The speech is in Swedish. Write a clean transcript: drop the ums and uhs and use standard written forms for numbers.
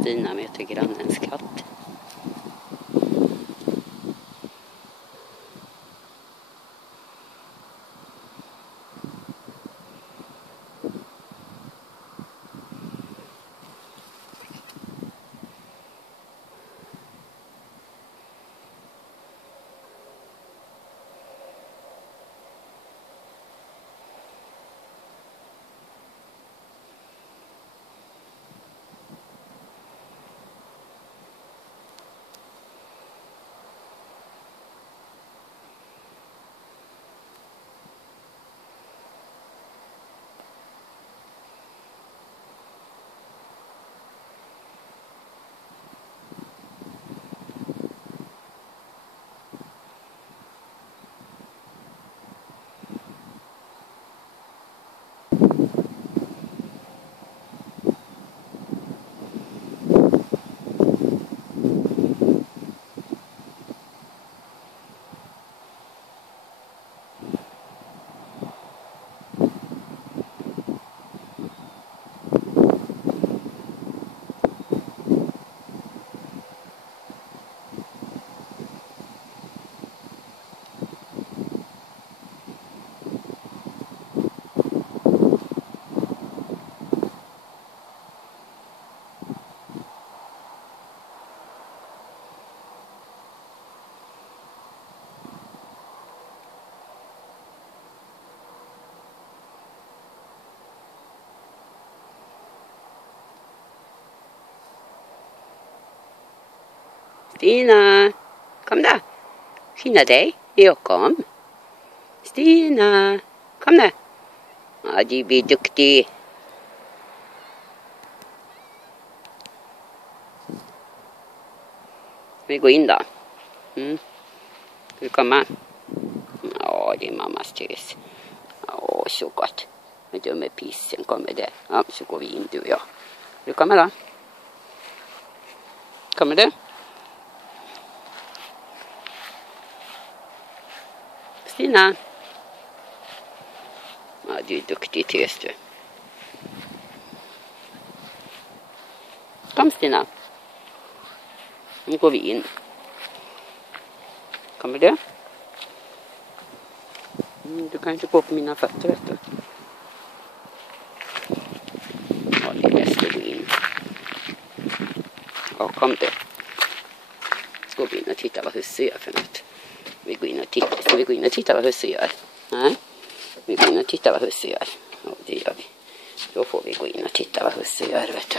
Stina möter grannens katt. Stina, kom då. Skynda dig. Jag kom. Stina, kom då. Ja, du blir duktig. Vi går in då. Ska du komma? Ja, det är mammas tös. Ja, så gott. Men du med pissen kommer det. Ja, så går vi in du och jag. Du kommer då? Kommer du? Stina. Ja, du är duktig tös du. Kom Stina. Nu går vi in. Kommer du? Du kan inte gå på mina fötter, vet du. Ja, det är bäst att gå in. Ja, kom du. Ska vi in och titta vad husse gör för något. Vi går in och tittar. Ska vi gå in och titta vad husse gör? Nej. Vi går in och titta vad husse gör. Ja, det gör vi. Då får vi gå in och titta vad husse gör, vet du.